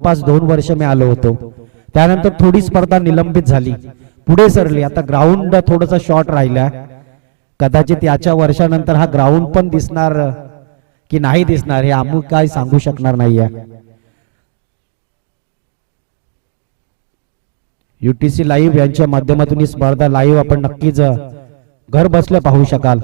पाच 2 वर्ष मी आलो होतो. त्यानंतर थोडी स्पर्धा निलंबित झाली, पुढे सरली. आता ग्राउंड थोडासा शॉर्ट राहिला. कदाचित याच्या वर्षानंतर हा ग्राउंड पण दिसणार की नाही दिसणार हे आम्ही काय सांगू शकणार नाहीये. युटीसी लाईव्ह यांच्या माध्यमातून ही स्पर्धा लाईव्ह आपण नक्कीच घर बसल्या पाहू शकाल.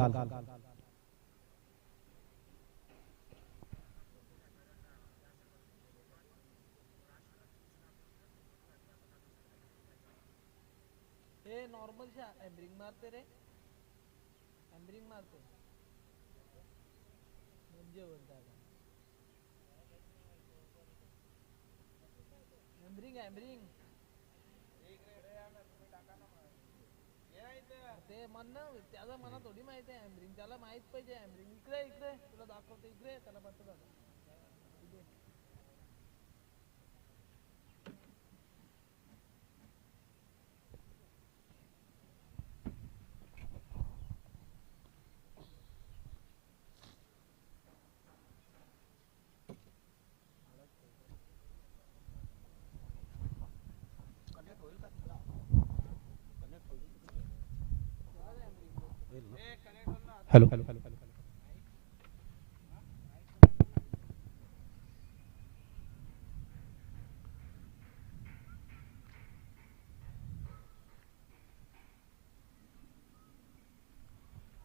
हॅलो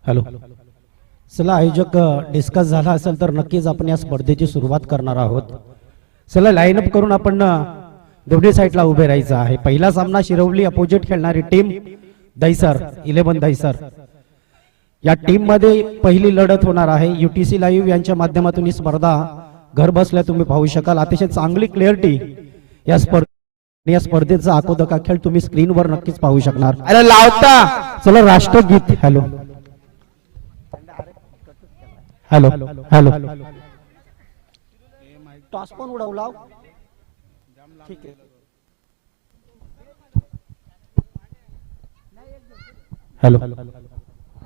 हॅलो चला, आयोजक डिस्कस झाला असेल तर नक्कीच आपण या स्पर्धेची सुरुवात करणार आहोत. चला, लाईनअप करून आपण दोन्ही साईडला उभे राहायचं आहे. पहिला सामना शिरवली अपोजिट खेळणारी टीम दहिसर 11 दहिसर या टीम मध्ये पहिली लढत होणार आहे. युटीसी लाईव्ह यांच्या माध्यमातून ही स्पर्धा घर बसल्या तुम्ही पाहू शकाल. अतिशय चांगली क्लिअरिटी या स्पर्धेचा आकोदका खेळ तुम्ही स्क्रीनवर नक्कीच पाहू शकणार. अरे लावता चला, राष्ट्रगीत. हॅलो हॅलो हॅलो टॉस पण उडवला. ठीक आहे. हॅलो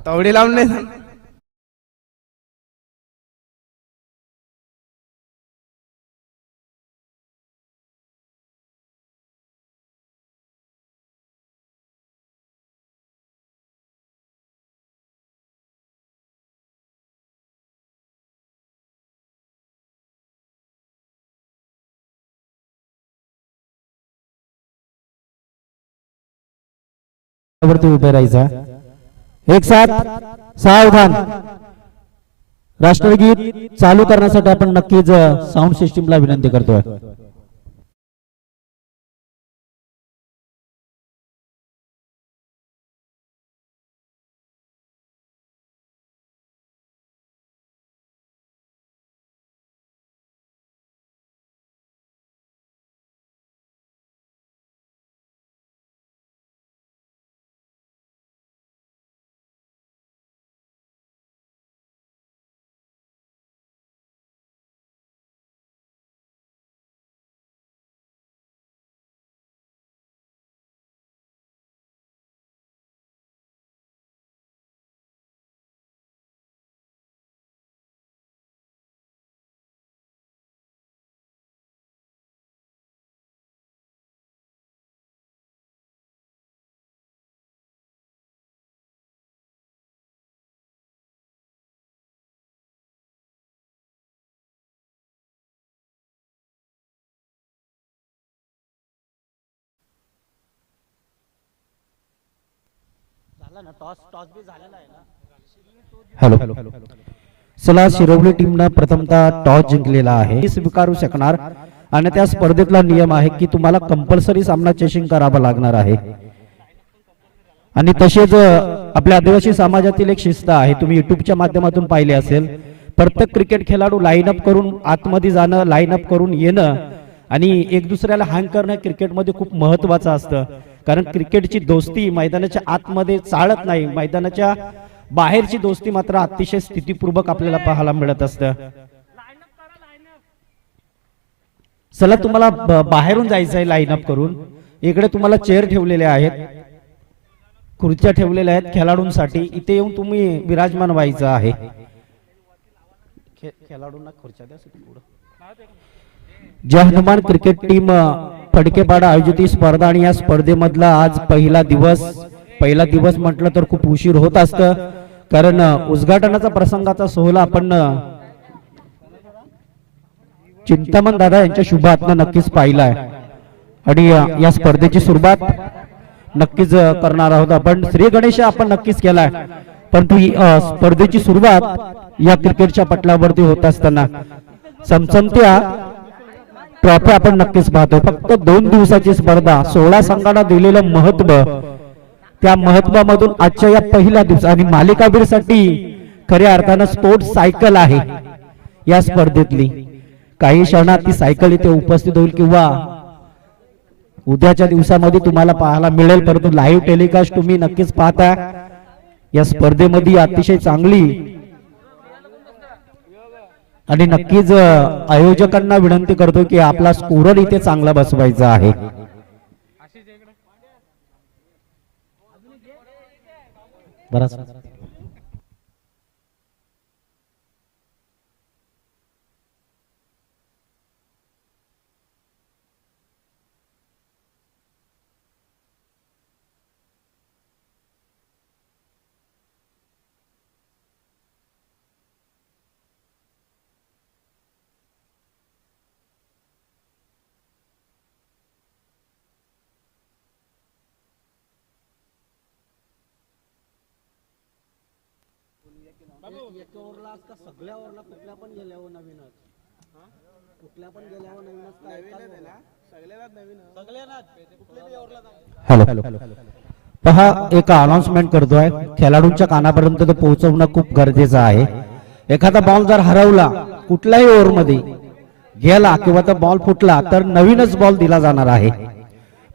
तवडी लावून नाही वरती उभे राहायचा. एक साथ सावधान. राष्ट्रगीत चालू करण्यासाठी आपण नक्कीच साऊंड सिस्टीमला विनंती करतोय. हॅलो चला, शिरवली टीमनं प्रथमतः टॉस जिंकलेला आहे. स्वीकारू शकणार आणि त्या स्पर्धेतला नियम आहे की तुम्हाला कंपल्सरी सामना चेसिंग करावा लागणार आहे. आणि तसेच आपल्या आदिवासी समाजातील एक शिस्त आहे, तुम्ही युट्यूबच्या माध्यमातून पाहिले असेल. प्रत्येक क्रिकेट खेळाडू लाईनअप करून आतमध्ये जाणं, लाईनअप करून येणं आणि एक दुसऱ्याला हँग करणं क्रिकेटमध्ये खूप महत्वाचं असतं. कारण क्रिकेटची दोस्ती मैदानाच्या आतमध्ये चालत नाही, मैदानाच्या बाहेरची दोस्ती मात्र अतिशय स्थितीपूर्वक आपल्याला पाहायला मिळत असतं. चला, तुम्हाला बाहेरून जायचं आहे लाईनअप करून. इकडे तुम्हाला चेअर ठेवलेले आहेत, खुर्च्या ठेवलेल्या आहेत खेळाडूंसाठी. इथे येऊन तुम्ही विराजमान व्हायचं आहे. खेळाडूंना खुर्च्या द्या पुढं. जय हनुमान क्रिकेट टीम फडकेपाडा आयोजित ही स्पर्धा आणि या स्पर्धेमधला आज पहिला दिवस म्हटलं तर खूप उशीर होत असतं, कारण उद्घाटनाचा प्रसंगाचा सोहळा आपण चिंतामण दादा यांच्या शुभ हातनं नक्कीच पाहिला आहे आणि या स्पर्धेची सुरुवात नक्कीच करणार आहोत आपण. श्री गणेश आपण नक्कीच केलाय, परंतु स्पर्धेची सुरुवात या क्रिकेटच्या पटलावरती होत असताना समसमत्या ट्रॉफी आपण नक्कीच पाहतो. फक्त 2 दिवसाची स्पर्धा, 16 संघांना दिलेलं महत्व, त्या महत्वामधून आजच्या या पहिल्या दिवस आणि मालिकावीरसाठी खऱ्या अर्थानं स्पोर्ट्स सायकल आहे या स्पर्धेतली. काही क्षणात ती सायकल इथे उपस्थित होईल किंवा उद्याच्या दिवसामध्ये तुम्हाला पाहायला मिळेल, परंतु लाईव्ह टेलिकास्ट तुम्ही नक्कीच पाहता. या स्पर्धेमध्ये अतिशय चांगली आणि नक्कीच आयोजकांना विनंती करतो की आपला स्कोरर इथे चांगला बसवायचा आहे. बराच सगळ्या ओव्हरला कुठल्या पण गेल्यावर नवीनच, कुठल्या पण गेल्यावर नवीनच. हॅलो, पहा एक अनाउन्समेंट करतोय, खेळाडूंच्या कानापर्यंत तो पोहोचवणं खूप गरजेचं आहे. एखादा बॉल जर हरवला कुठल्याही ओव्हर मध्ये गेला किंवा तो बॉल फुटला तर नवीनच बॉल दिला जाणार आहे.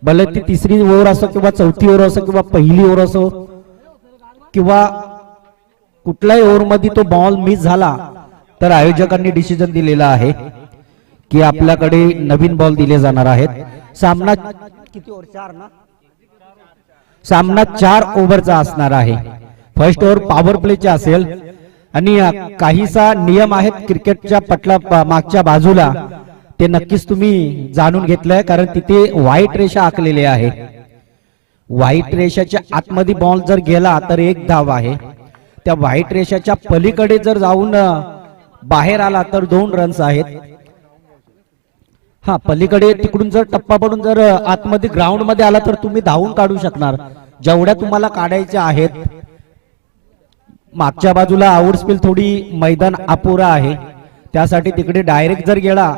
भले ती तिसरी ओव्हर असो किंवा चौथी ओव्हर असो किंवा पहिली ओव्हर असो किंवा कुठल्याही ओव्हर मध्ये तो बॉल मिस झाला तर आयोजकांनी डिसिजन दिलेला आहे की आपल्याकडे नवीन बॉल दिले जाणार आहेत. सामना किती ओव्हर? 4 ना? सामना 4 ओव्हरचा असणार आहे. फर्स्ट ओव्हर पॉवर प्लेचे असेल आणि काहीसा नियम आहेत क्रिकेटच्या पटला मागच्या बाजूला, ते नक्कीच तुम्ही जाणून घेतलंय, कारण तिथे व्हाईट रेषा आखलेली आहे. व्हाईट रेषाच्या आतमध्ये बॉल जर गेला तर 1 धाव आहे. त्या व्हाईट रेषाच्या पलीकडे जर जाऊन बाहेर आला तर 2 रन्स आहेत. हा, पलीकडे तिकडून जर टप्पा पडून जर आतमध्ये ग्राउंड मध्ये आला तर तुम्ही धावून काढू शकणार जेवढ्या तुम्हाला काढायच्या आहेत. मागच्या बाजूला आउटस्पील थोडी मैदान अपुरा आहे, त्यासाठी तिकडे डायरेक्ट जर गेला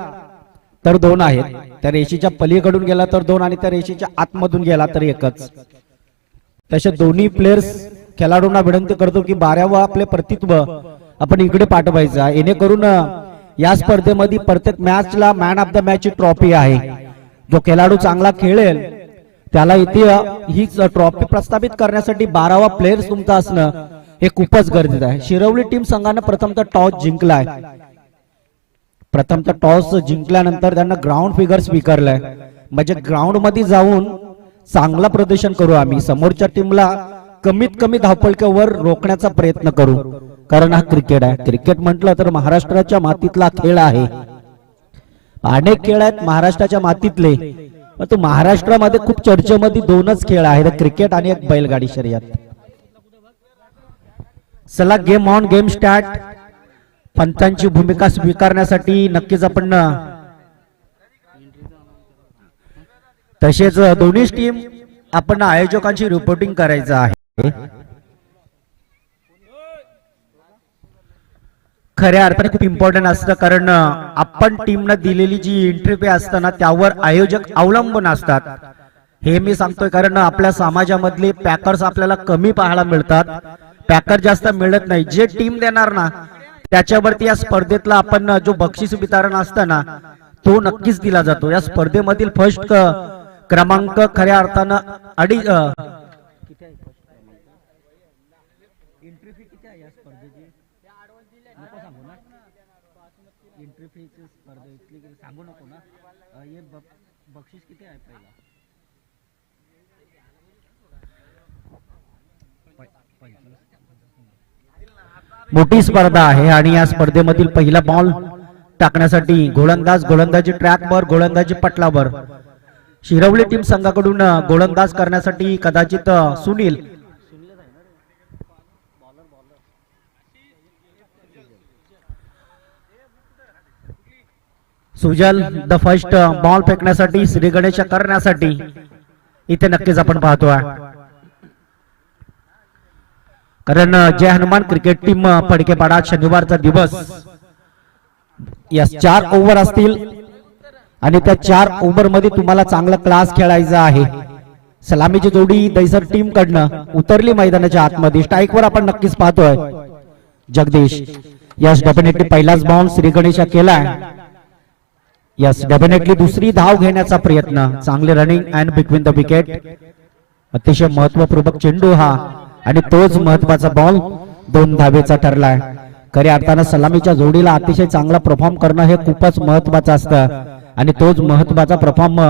तर 2 आहेत. त्या रेषेच्या पलीकडून गेला तर 2 आणि त्या रेषेच्या आतमधून गेला तर 1च. तसे दोन्ही प्लेयर्स खेळाडूंना विनंती करतो की 12वा आपले प्रतित्व आपण इकडे पाठवायचं आहे, जेणेकरून या स्पर्धेमध्ये प्रत्येक मॅचला मॅन ऑफ द मॅच ची ट्रॉफी आहे. जो खेळाडू चांगला खेळेल त्याला इथे ही ट्रॉफी प्रस्थापित करण्यासाठी 12वा प्लेयर तुमचा असणं हे खूपच गरजेचं आहे. शिरवली टीम संघाने प्रथमतः टॉस जिंकलाय. प्रथमतः टॉस जिंकल्यानंतर त्यांना ग्राउंड फिगर स्वीकारलाय, म्हणजे ग्राउंड मध्ये जाऊन चांगला प्रदर्शन करू आम्ही. समोरच्या टीमला कमीत कमी धावपळीवर रोखण्याचा प्रयत्न करू, कारण हा क्रिकेट आहे. क्रिकेट म्हटलं तर महाराष्ट्राच्या मातीतला खेळ आहे. अनेक खेळ आहेत महाराष्ट्राच्या मातीतले, पण तो महाराष्ट्रामध्ये खूप चर्चेमध्ये 2च खेळ आहेत, क्रिकेट आणि एक बैलगाडी शर्यत. चला, गेम ऑन, गेम स्टार्ट. पंचांची भूमिका स्वीकारण्यासाठी नक्कीच आपण तसेच दोन्ही टीम आपण आयोजकांची रिपोर्टिंग करायचं आहे. खऱ्या अर्थाने खूप इम्पॉर्टंट असतं, कारण आपण टीमला दिलेली जी एंट्री फी असतं ना त्यावर आयोजक अवलंबून असतात. हे मी सांगतोय कारण आपल्या समाजामधले पॅकर्स आपल्याला कमी पाहायला मिळतात. पॅकर जास्त मिळत नाही. जे टीम देणार ना त्याच्यावरती या स्पर्धेतला आपण जो बक्षीस वितरण असतं ना तो नक्कीच दिला जातो. या स्पर्धेमधील फर्स्ट क्रमांक खऱ्या अर्थानं एंट्री फी किती आहे या स्पर्धेची? नको सांगू ना, एंट्री फीची स्पर्धेतली सांगू नको ना. हे बक्षीस किती आहे पहिला? 25. मोठी स्पर्धा आहे आणि या स्पर्धेमधील पहिला बॉल टाकण्यासाठी गोलंदाजी ट्रॅकवर, गोलंदाजी पटलावर. शिरवली टीम संघाकडून गोलंदाज करण्यासाठी कदाचित सुनील सुजल द फर्स्ट बॉल फेकण्यासाठी, श्री गणेश करण्यासाठी इथे नक्कीच आपण पाहतोय. कारण जय हनुमान क्रिकेट टीम फडकेपाडा शनिवारचा दिवस या 4 ओव्हर असतील आणि त्या 4 ओव्हर मध्ये तुम्हाला चांगला क्लास खेळायचा आहे. सलामीची जोडी दैसर टीम कडनं उतरली मैदानाच्या आतमध्ये. स्ट्राईकवर आपण नक्कीच पाहतोय जगदीश. यस डेफिनेटली पहिलाच बॉल श्री गणेश केलाय. यस डेफिनेटली दुसरी धाव घेण्याचा प्रयत्न. चांगले running and between the wicket. अतिशय महत्वपूर्ण चेंडू हा आणि तोच महत्वाचा बॉल 2 धावेचा ठरलाय. खऱ्या अर्थानं सलामीच्या जोडीला अतिशय चांगला परफॉर्म करणं हे खूपच महत्वाचं असतं आणि तोच महत्वाचा परफॉर्म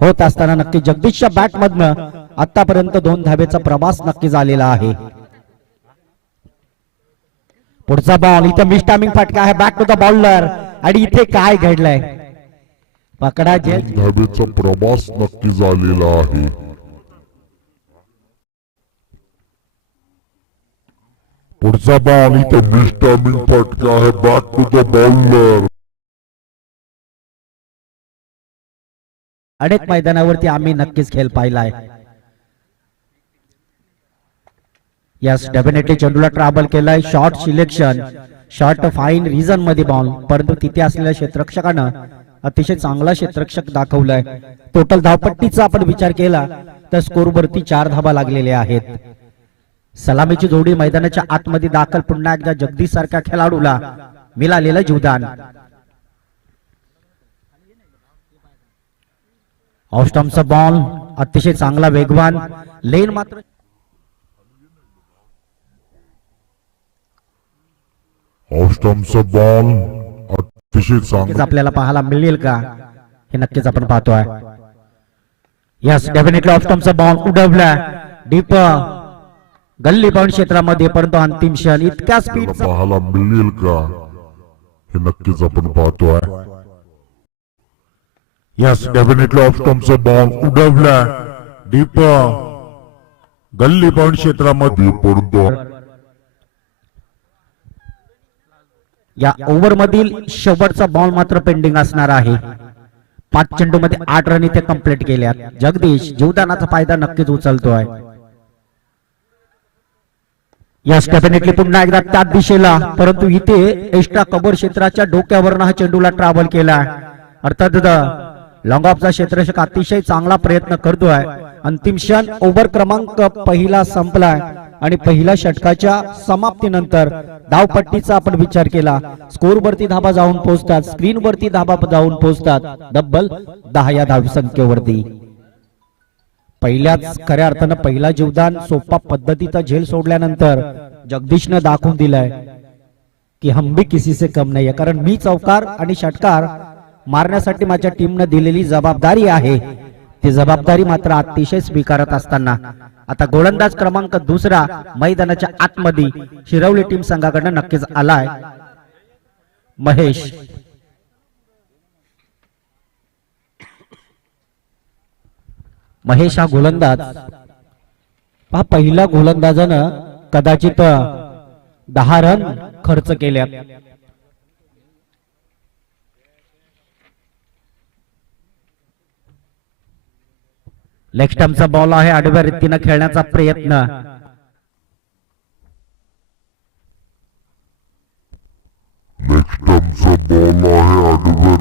होत असताना नक्की जगदीशच्या बॅट मधनं आतापर्यंत 2 धावेचा प्रवास नक्की झालेला आहे. पुढचा बॉल इथे मिस टायमिंग फटका आहे बॅक टू द बॉलर आणि इथे काय घडलंय पकडा जे धावेचा प्रवास नक्की झालेला आहे. पुढचा बॉल इथे मिस टायमिंग फटका आहे बॅक टू द बॉलर. अनेक मैदानावरती आम्ही नक्कीच खेळ पाहिलाय. यस डेफिनेटली चेंडूला ट्रॅव्हल केलाय. Short selection, short fine reason मध्ये बॉल, परंतु तिथे असलेल्या क्षेत्ररक्षकानं अतिशय चांगला क्षेत्ररक्षक दाखवलाय. टोटल धावपट्टीचा आपण विचार केला तर स्कोरवरती 4 धावा लागलेल्या आहेत. सलामीची जोडी मैदानाच्या आतमध्ये दाखल. पुन्हा एकदा जगदीश सारख्या खेळाडूला मिळालेलं जीवदान. ऑफस्टम्पचा बॉल अतिशय चांगला वेगवान. लेन मात्र ऑफस्टम्पचा बॉल अतिशय चांगला आपल्याला पाहायला मिळेल का हे नक्कीच आपण पाहतोय. यस डेफिनेटली ऑफस्टम्पचा बॉल उडवला डीप गल्ली बाउंड क्षेत्रामध्ये, परंतु अंतिम क्षण इतक्या स्पीड पाहायला मिळेल का हे नक्कीच आपण पाहतोय. यस डेफिनेटली ऑफस्टम्पचा बॉल उडवला डीप गल्ली बाउंड क्षेत्रामध्ये, परंतु या ओव्हर मधील शेवटचा बॉल मात्र पेंडिंग असणार आहे. 5 चेंडू मध्ये 8 रन इथे कंप्लीट केल्यात. जगदीश जीवदानाचा फायदा नक्कीच उचलतोय. यस डेफिनेटली पुन्हा एकदा त्याच दिशेला, परंतु इथे एक्स्ट्रा कव्हर क्षेत्राच्या डोक्यावरनं हा चेंडूला ट्रॅव्हल केला. अर्थात लॉंग ऑफचा क्षेत्ररक्षक अतिशय चांगला प्रयत्न करतोय. अंतिम क्षण ओव्हर क्रमांक पहिला संपलाय आणि पहिल्या षटकाच्या समाप्तीनंतर धावपट्टीचा आपण विचार केला. स्कोर वरती धाबा जाऊन पोहोचतात, स्क्रीन वरती धाबा जाऊन पोहोचतात डबल 10 या धावसंख्येवरती. पहिल्याच खऱ्या अर्थानं पहिला जीवदान सोपा पद्धतीचा झेल सोडल्यानंतर जगदीशनं दाखवून दिलाय की हम भी किसी से कम नाही. कारण मी चौकार आणि षटकार मारण्यासाठी माझ्या टीमनं दिलेली जबाबदारी आहे, ती जबाबदारी मात्र अतिशय स्वीकारत असताना आता गोलंदाज क्रमांक 2 मैदानाच्या आतमध्ये शिरवली टीम संघाकडनं नक्कीच आलाय महेश. महेश हा गोलंदाज हा पहिला गोलंदाजानं कदाचित 10 रन खर्च केल्यात. लेग स्टंपचा बॉल आहे, आडव्या रीतीनं खेळण्याचा प्रयत्न.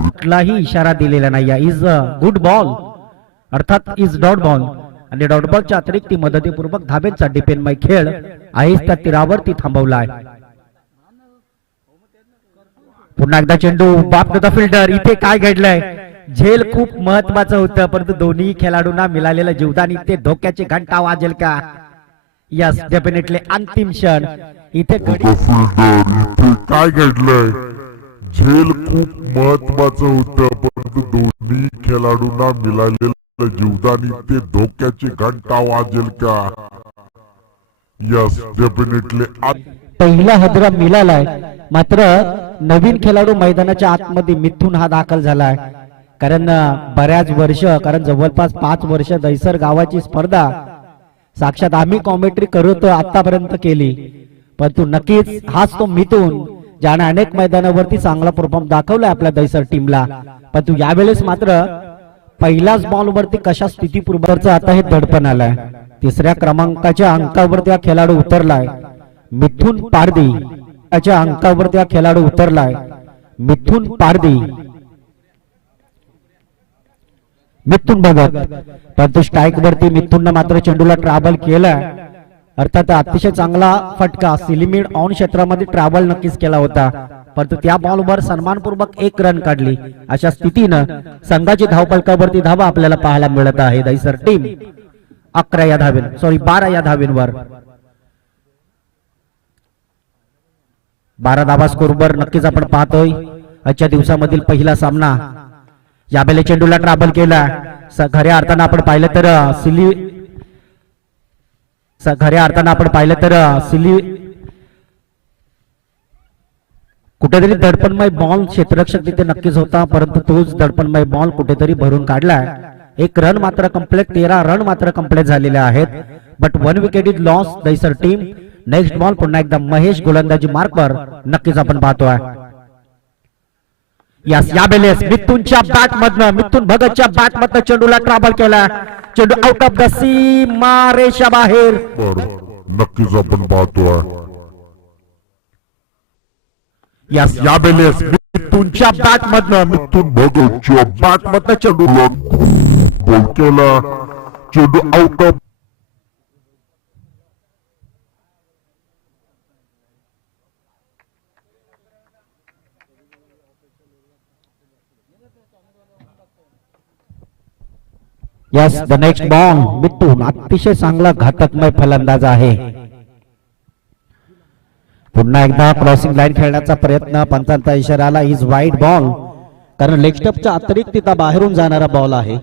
कुठलाही इशारा दिलेला नाही. इज अ गुड बॉल अर्थात इज डॉट बॉल आणि डॉट बॉलच्या अतिरिक्त मदतीपूर्वक धाब्यांचा डिपेंडमय खेळ आहेच त्या तीरावरती थांबवलाय. पुन्हा एकदा चेंडू बाप द फिल्डर. इथे काय घडलंय? झेल खूप महत्वाचं होतं, परंतु दोन्ही खेळाडूंना मिळालेलं जीवदान इथे धोक्याची घंटा वाजेल का? यस डेफिनेटली अंतिम क्षण इथे काय घडलंय? झेल खूप महत्वाचं होतं, परंतु दोन्ही खेळाडूंना मिळालेलं जीवदान इथे धोक्याची घंटा वाजेल का? यस डेफिनेटली पहिला हदरा मिळालाय, मात्र नवीन खेळाडू मैदानाच्या आतमध्ये मिथून हा दाखल झालाय. कारण बऱ्याच वर्ष, कारण जवळपास 5 वर्ष दैसर गावाची स्पर्धा साक्षात आम्ही कॉमेंट्री करतो आतापर्यंत केली, परंतु नक्कीच हाच तो मिथून ज्याने अनेक मैदानावरती चांगला परफॉर्म दाखवलाय आपल्या दैसर टीमला. परंतु यावेळेस मात्र पहिल्याच बॉल वरती कशा स्थितीपूर्वच आता हे दडपण आलाय. तिसऱ्या क्रमांकाच्या अंकावरती हा खेळाडू उतरलाय मिथून पारदी. त्याच्या अंकावरती हा खेळाडू उतरलाय मिथून पारदी, मिथून भगत. परंतु स्ट्राईक वरती मिथून मात्र चेंडूला ट्रॅव्हल केलाय. अर्थात अतिशय चांगला फटका लिमिट ऑन क्षेत्रामध्ये ट्रॅव्हल नक्कीच केला होता, परंतु त्या बॉलवर सन्मानपूर्वक 1 रन काढली. अशा स्थितीनं संघाची धावपलकावरती धावा आपल्याला पाहायला मिळत आहे. दैसर टीम 11 या धावेन, सॉरी 12 या धावेंवर, 12 धावा स्कोरवर नक्कीच आपण पाहतोय. आजच्या दिवसामधील पहिला सामना. यावेळेला चेंडूला ट्रॅव्हल केला. खऱ्या अर्थानं आपण पाहिलं तर सिली कुठेतरी दडपणमय बॉल क्षेत्ररक्षक तिथे नक्कीच होता, परंतु तोच दडपणमय बॉल कुठेतरी भरून काढलाय. 1 रन मात्र कंप्लीट, 13 रन मात्र कंप्लीट झालेले आहेत. But 1 wicket is loss Dahisar team. Next ball पुन्हा एकदा महेश गोलंदाजी मार्कवर नक्कीच आपण पाहतोय. यस, यावेळेस मिथूनच्या बॅट मधनं, मिथून भगतच्या बॅट मधनं चेंडूला ट्रॅव्हल केला. चेंडू आउट ऑफ द सीमा रेषा बाहेर. नक्कीच आपण पाहतोय. यस, यावेळेस मिथूनच्या बॅट मधनं, मिथून भगतच्या बॅट मधनं चेंडूला बॉल केला. चेंडू out of. Yes, the next ball Mithun अतिशय चांगला घातकमय फलंदाज आहे. पुन्हा एकदा क्रॉसिंग लाईन खेळण्याचा प्रयत्न, पंचांचा इशारा आला. इज वाईड बॉल, कारण लेग स्टंपच्या अतिरिक्त तिथं बाहेरून जाणारा बॉल आहे.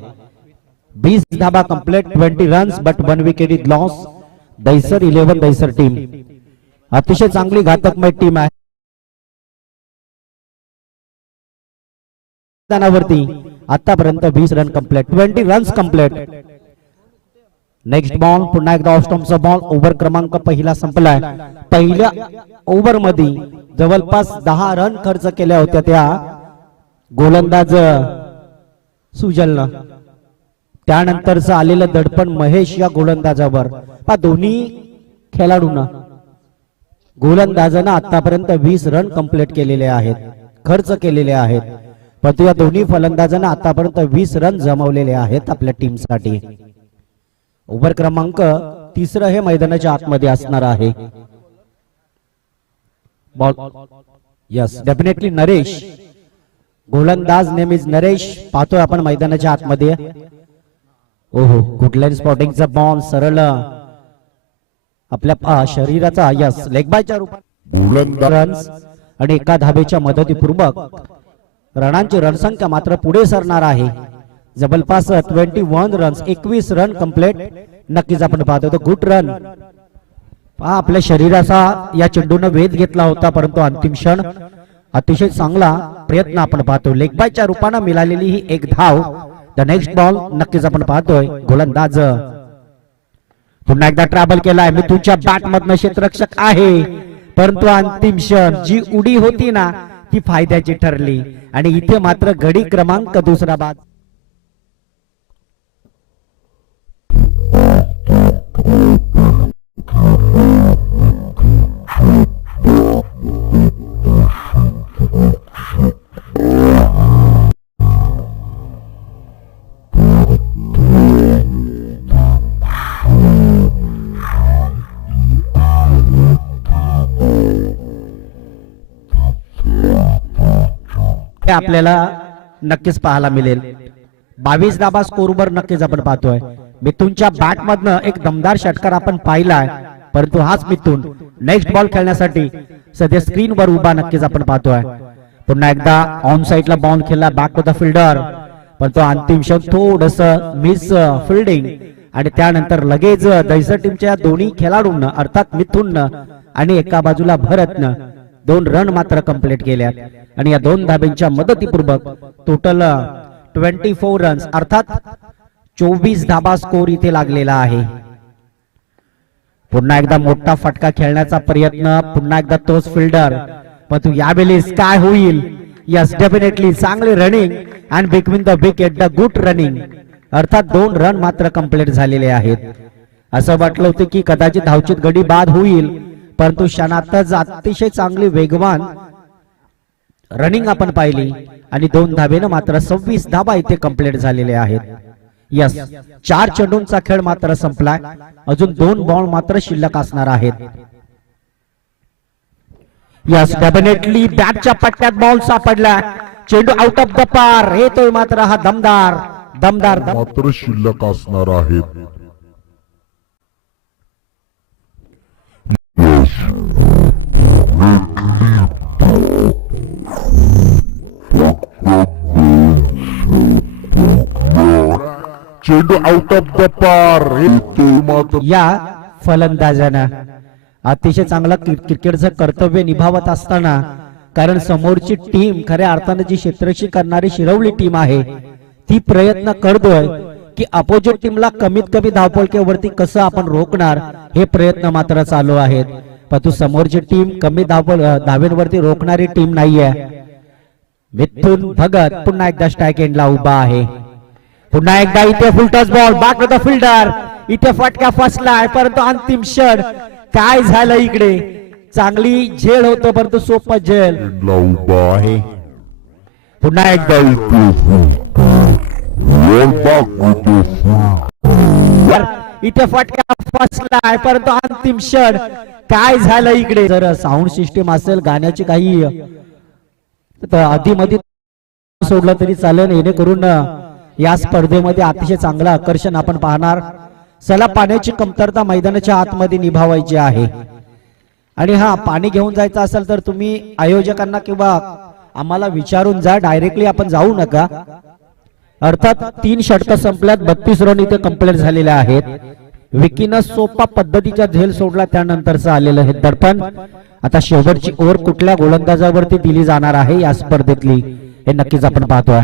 20 धाबा complete, 20 runs, but 1 wicket is loss. Dahisar 11 Dahisar team अतिशय चांगली घातकमय टीम आहे. मैदानावरती आतापर्यंत 20 run complete, 20 runs complete. Next ball पुन्हा एकदा ऑफ स्टंपचा बॉल. ओव्हर क्रमांक पहिला संपलाय. पहिल्या ओव्हर मध्ये जवळपास 10 रन खर्च केल्या होत्या त्या गोलंदाज सुजलनं. त्यानंतरचं आलेलं दडपण महेश या गोलंदाजावर. दोन्ही खेळाडूंना, गोलंदाजांना आतापर्यंत 20 रन कंप्लीट केलेले आहेत, खर्च केलेले आहेत, परंतु या दोन्ही फलंदाजांना आतापर्यंत 20 रन जमवलेले आहेत आपल्या टीमसाठी. ओव्हर क्रमांक 3 हे मैदानाच्या आतमध्ये असणार आहे. बॉल, यस, डेफिनेटली नरेश, गोलंदाज नेम इज नरेश. पाहतोय आपण मैदानाच्या आतमध्ये. ओहो, गुडलाईन स्पॉटिंगचा बॉल सरळ आपल्या शरीराचा, यस, लेग बायच्या रूपात रन्स आणि 1 धावेच्या मदतीपूर्वक रनांची रणसंख्या मात्र पुढे सरणार आहे. जवळपास 21 रन्स, 21 रन कंप्लीट. नक्कीच आपण पाहतो गुड रन. आपल्या शरीराचा या चेंडूने वेध घेतला होता, परंतु अंतिम क्षण अतिशय चांगला प्रयत्न आपण पाहतो. लेग बायच्या रूपाने मिळालेली ही 1 धाव. द नेक्स्ट बॉल नक्कीच आपण पाहतोय. गोलंदाज पुन्हा एकदा ट्रॅव्हल केलाय. मिथूनच्या बॅट मधनं क्षेत्ररक्षक आहे, परंतु अंतिम क्षण जी उडी होती ना ती फायद्याची ठरली आणि इथे मात्र गडी क्रमांक 2 बाद. आपल्याला नक्कीच पाहायला मिळेल. 22 धाबा स्कोरवर नक्कीच आपण पाहतोय. मिथूनच्या बॅट मधनं एक दमदार षटकार आपण पाहिलाय, परंतु हाच मिथून नेक्स्ट बॉल खेळण्यासाठी सध्या स्क्रीनवर उभा नक्कीच आपण पाहतोय. पुन्हा एकदा ऑन साइडला बॉल खेळला, बॅक टू द फिल्डर, परंतु अंतिम क्षण थोडस मिस फिल्डिंग आणि त्यानंतर लगेच दैसर टीमच्या दोन्ही खेळाडूंना अर्थात मिथून आणि एका बाजूला भरतनं 2 रन मात्र कंप्लीट केल्या आणि या 2 धाब्यांच्या मदतीपूर्वक टोटल 24 रन्स अर्थात 24 धाबा स्कोर इथे लागलेला आहे. पुन्हा एकदा मोठा फटका खेळण्याचा प्रयत्न, पुन्हा एकदा तोच फिल्डर, परंतु यावेळेस काय होईल? यस डेफिनेटली चांगले running and between the wicket the good running अर्थात 2 रन मात्र कंप्लीट झालेले आहेत. असं वाटलं होतं की कदाचित धावचीत गडी बाद होईल, परंतु क्षणातच अतिशय चांगली वेगवान रनिंग आपण पाहिली आणि 2 धाबेनं मात्र 26 धाबा इथे कंप्लीट झालेले आहेत. यस 4 चेंडूंचा खेळ मात्र संपलाय, अजून 2 बॉल मात्र शिल्लक असणार आहेत. यस डेफिनेटली बॅटच्या पट्ट्यात बॉल सापडला, चेंडू आउट ऑफ द पार येतोय मात्र हा दमदार दमदार मात्र शिल्लक असणार आहेत. चेंडू आउट ऑफ द पार येतोय मात्र या फलंदाजानं अतिशय चांगला क्रिकेटचं कर्तव्य निभावत असताना, कारण समोरची टीम खऱ्या अर्थाने जी क्षेत्ररक्षण करणारी शिरवली टीम आहे ती प्रयत्न करतोय की अपोजिट टीमला कमीत कमी धावफलकावरती कसं आपण रोखणार हे प्रयत्न मात्र चालू आहेत. परंतु समोरची टीम कमी धावेंवरती रोखणारी टीम नाहीये. मिथुन भगत पुन्हा एकदा स्ट्राइक एंडला उभा आहे. पुन्हा एकदा इथे full touch ball back to the fielder, इथे फटका फसलाय परंतु अंतिम क्षण काय झालं इकडे? चांगली झेल होतं परंतु सोपं झेल. ला उभा आहे. पुन्हा एकदा इथे फटका फसलाय परंतु अंतिम क्षण काय झालं इकडे? जर साऊंड सिस्टीम असेल गाण्याची काही आधीमध्ये सोडलं तरी चालेल, जेणेकरून या स्पर्धेमध्ये अतिशय चांगलं आकर्षण आपण पाहणार. चला पाण्याची कमतरता मैदानाच्या आतमध्ये निभावायची आहे आणि हा पाणी घेऊन जायचं असेल तर तुम्ही आयोजकांना किंवा आम्हाला विचारून जा, डायरेक्टली आपण जाऊ नका. अर्थात 3 षटक संपल्यात, 32 रन इथे कंप्लीट झालेले आहेत. विकीनं सोपा पद्धतीचा झेल सोडला त्यानंतरचं आलेलं हे दर्पण. आता शेवटची ओव्हर कुठल्या गोलंदाजावरती दिली जाणार आहे या स्पर्धेतली हे नक्कीच आपण पाहतोय.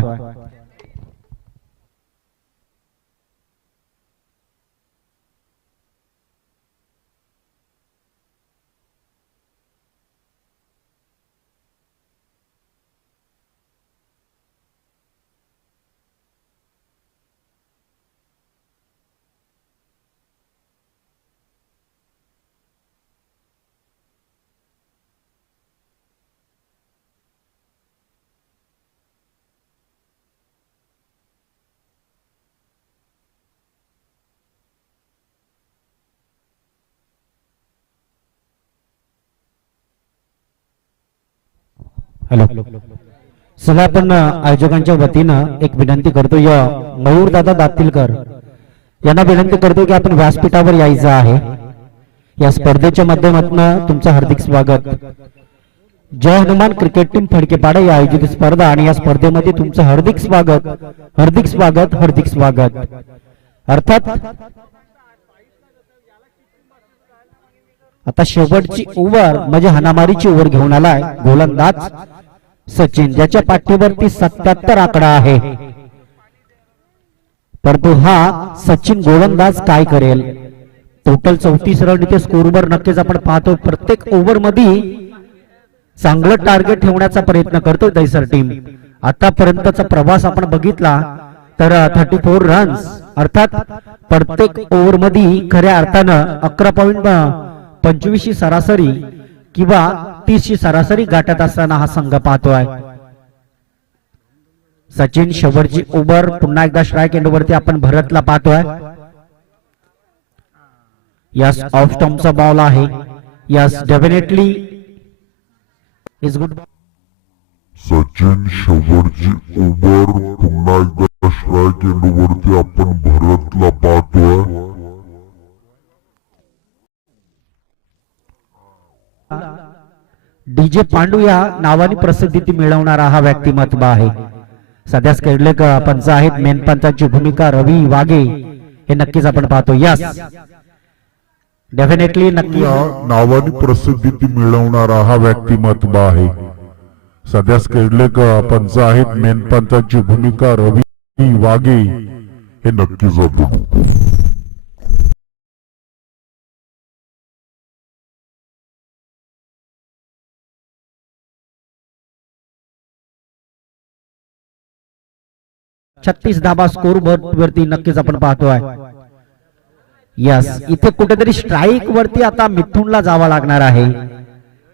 हॅलो, चला आपण आयोजकांच्या वतीनं एक विनंती करतो, या मयूर दादा दातीलकर यांना विनंती करतो की आपण व्यासपीठावर यायचं आहे. या स्पर्धेच्या माध्यमातून तुमचं हार्दिक स्वागत. जय हनुमान क्रिकेट टीम फडकेपाडा या आयोजित स्पर्धा आणि या स्पर्धेमध्ये तुमचं हार्दिक स्वागत हार्दिक स्वागत हार्दिक स्वागत. अर्थात आता शेवटची ओव्हर म्हणजे हाणामारीची ओव्हर घेऊन आलाय गोलंदाज सचिन, ज्याच्या पाठीवरती 77 आकडा आहे. परंतु हा सचिन गोलंदाज काय करेल? टोटल 34 रन इथे स्कोरवर नक्कीच आपण पाहतो. प्रत्येक ओव्हर मध्ये चांगलं टार्गेट ठेवण्याचा प्रयत्न करतो दैसर टीम. आतापर्यंतचा प्रवास आपण बघितला तर 34 रन्स अर्थात प्रत्येक ओव्हर मध्ये खऱ्या अर्थानं 11.25 सरासरी किंवा 30 सरासरी गाठत असताना हा संघ पाहतोय. सचिन शेवटची ओव्हर, पुन्हा एकदा स्ट्राइक एंडवरती आपण भरतला पाहतोय. यस ऑफ स्टंपचा बॉल आहे. Yes definitely is good. Sachin शेवटची ओव्हर, पुन्हा एकदा स्ट्राइक एंडवरती आपण भरतला पाहतोय. डीजे पांडू या नावाने प्रसिद्धी मिळवणारा हा व्यक्तिमत्व आहे. सध्या खेळले पंच आहेत. मेन पंचाची भूमिका रवी वाघे हे नक्कीच आपण पाहतो. यस डेफिनेटली नक्की या नावाने प्रसिद्धी ती मिळवणारा हा व्यक्तिमत्व आहे. सध्या खेळलेक पंच आहेत. मेन पंचाची भूमिका रवी वाघे हे नक्कीच आपण छत्तीस धाबा स्कोर बोर्ड वरती नक्कीच आपण पाहतोय. यस, इथे कुठेतरी स्ट्राईक वरती आता मिथुनला जावा लागणार आहे,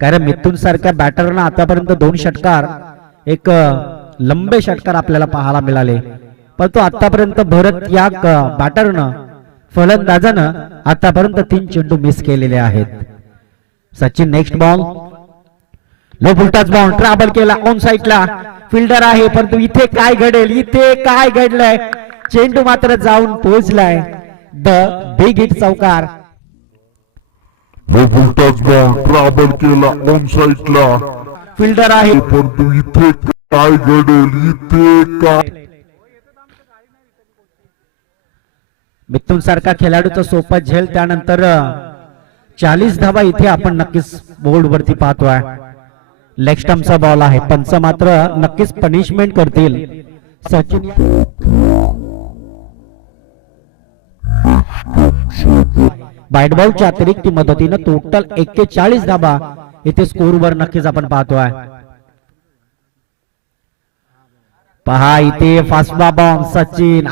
कारण मिथुन सारख्या बॅटरना आतापर्यंत 2 षटकार एक लंबे षटकार आपल्याला पाहायला मिळाले, परंतु आतापर्यंत भरत या बॅटरनं फलंदाजानं आतापर्यंत 3 चेंडू मिस केलेले आहेत. Sachin next ball, low full बॉल ट्रॅव्हल केला ऑन साइडला, फिल्डर आहे, परंतु इथे काय घडेल, इथे काय घडलंय, चेंडू मात्र जाऊन पोहोचलाय द बिग हिट चौकार. लो फुलटाच बॉल ट्रॅव्हल केला ऑन साइडला, फिल्डर आहे, परंतु इथे काय घडेल, इथे काय. मिथुन सारखा खेळाडूचा सोपा झेल, त्यानंतर 40 धावा इथे आपण नक्कीच बोर्ड वरती पाहतोय. लेग स्टंपचा बॉल आहे, पंच मात्र नक्कीच पनिशमेंट करतील. सचिन बाईट बॉलच्या अतिरिक्त मदतीनं टोटल 41 धावा इथे स्कोर वर नक्कीच आपण पाहतोय. पहा इथे फास्ट बॉल सचिन,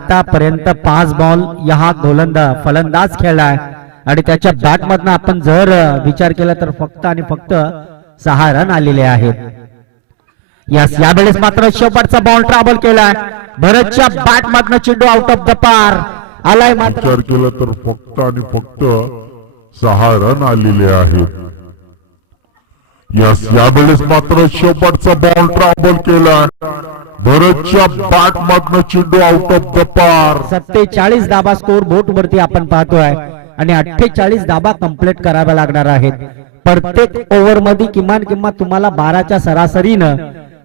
आतापर्यंत 5 बॉल या फलंदाज खेळलाय आणि त्याच्या बॅट मधनं आपण जर विचार केला तर फक्त आणि फक्त 6 रन आलेले आहेत. यस, यावेळेस मात्र शेवटचा बॉल ट्रॅव्हल केलाय, भरतच्या बॅट मधनं चेंडू आउट ऑफ द पार आलाय, मात्र विचार केला तर फक्त आणि फक्त 6 रन आलेले आहेत. यस, यावेळेस मात्र शेवटचा बॉल ट्रॅव्हल केला, भरतच्या बॅट मधनं चेंडू आउट ऑफ द पार. 47 धाबा स्कोर बोट वरती आपण पाहतोय आणि 48 धाबा कंप्लीट कराव्या लागणार आहेत. प्रत्येक ओव्हर मध्ये किमान तुम्हाला 12च्या सरासरीनं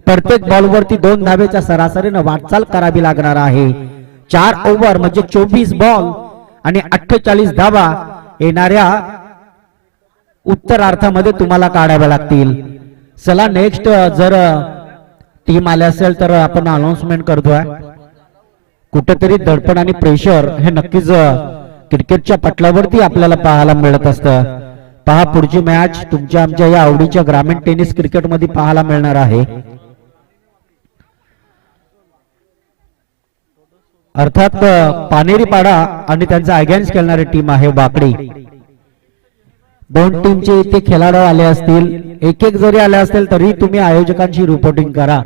प्रत्येक बॉल वरती 2 धावेच्या सरासरीनं वाटचाल करावी लागणार आहे. 4 ओव्हर म्हणजे 24 बॉल आणि 48 धावा येणाऱ्या उत्तरार्धामध्ये तुम्हाला काढाव्या लागतील. चला नेक्स्ट जर टीम आले असेल तर आपण अनाउन्समेंट करतोय. कुठेतरी दडपण आणि प्रेशर हे नक्कीच क्रिकेटच्या पटलावरती आपल्याला पाहायला मिळत असतं. पहा पुढची मॅच तुमच्या आमच्या या आवडीच्या ग्रामीण टेनिस क्रिकेट मध्ये पाहायला मिळणार आहे. अर्थात पानेरीपाडा आणि त्यांचा अगेन्स्ट खेळणारी टीम आहे वाकडी. 2 टीमचे इथे खेळाडू आले असतील, एक जरी आले असतील तरी तुम्ही आयोजकांची रिपोर्टिंग करा.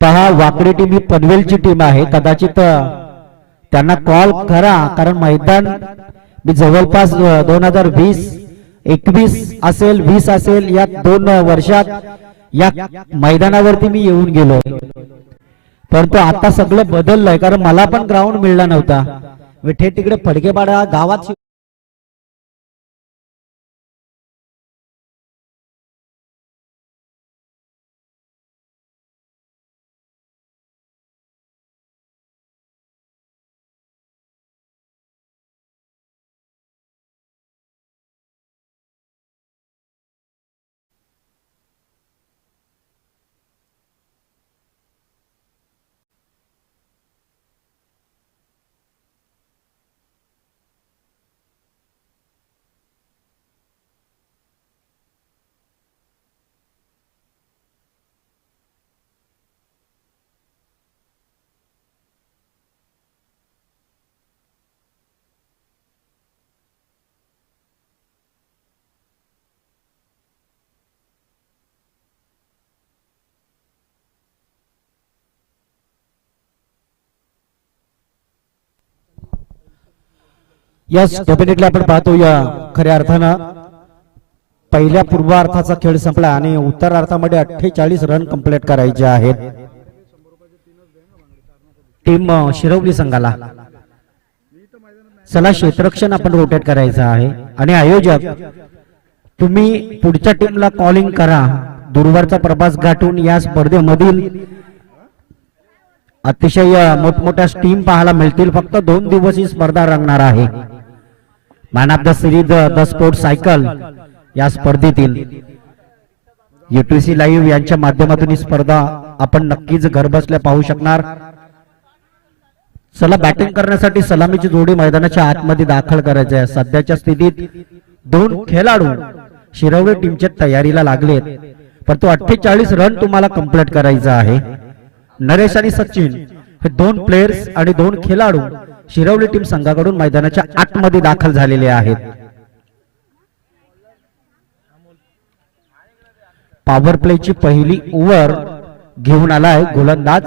पहा वाकडी टीम ही पनवेलची टीम आहे, कदाचित त्यांना कॉल करा, कारण मैदान मी जवळपास 2020-21 असेल 20 असेल या 2 वर्षात या मैदानावरती मी येऊन गेलो, परंतु आता सगळं बदललंय, कारण मला पण ग्राउंड मिळला नव्हता. विठे तिकडे फडकेपाडा गावात यस डेफिनेटली आपण पाहतो या खऱ्या अर्थानं पहिल्या पूर्वार्धाचा खेळ संपला आणि उत्तरार्धामध्ये 48 रन कंप्लीट करायचे आहेत टीम शिरवली संघाला. चला क्षेत्ररक्षण आपण रोटेट करायचं आहे आणि आयोजक तुम्ही पुढच्या टीमला कॉलिंग करा, दूरवरचा प्रवास गाठून या स्पर्धेमधील अतिशय मोठमोठ्या टीम पाहायला मिळतील. फक्त 2 दिवस ही स्पर्धा रंगणार आहे. Man of the series the sport cycle या स्पर्धेतील UTC लाईव्ह यांच्या माध्यमातून ही स्पर्धा आपण नक्कीच घरबसल्या पाहू शकणार. चला बॅटिंग करण्यासाठी सलामीची जोडी मैदानाच्या आतमध्ये दाखल करायची आहे. सध्याच्या स्थितीत 2 खेळाडू शिरवली टीमच्या तयारीला लागलेत, परंतु 48 रन तुम्हाला कंप्लीट करायचं आहे. नरेश आणि सचिन हे 2 प्लेयर्स आणि 2 खेळाडू शिरवली टीम संघाकडून मैदानाच्या आतमध्ये दाखल झालेले आहेत. पॉवर प्लेची पहिली ओव्हर घेऊन आलाय गोलंदाज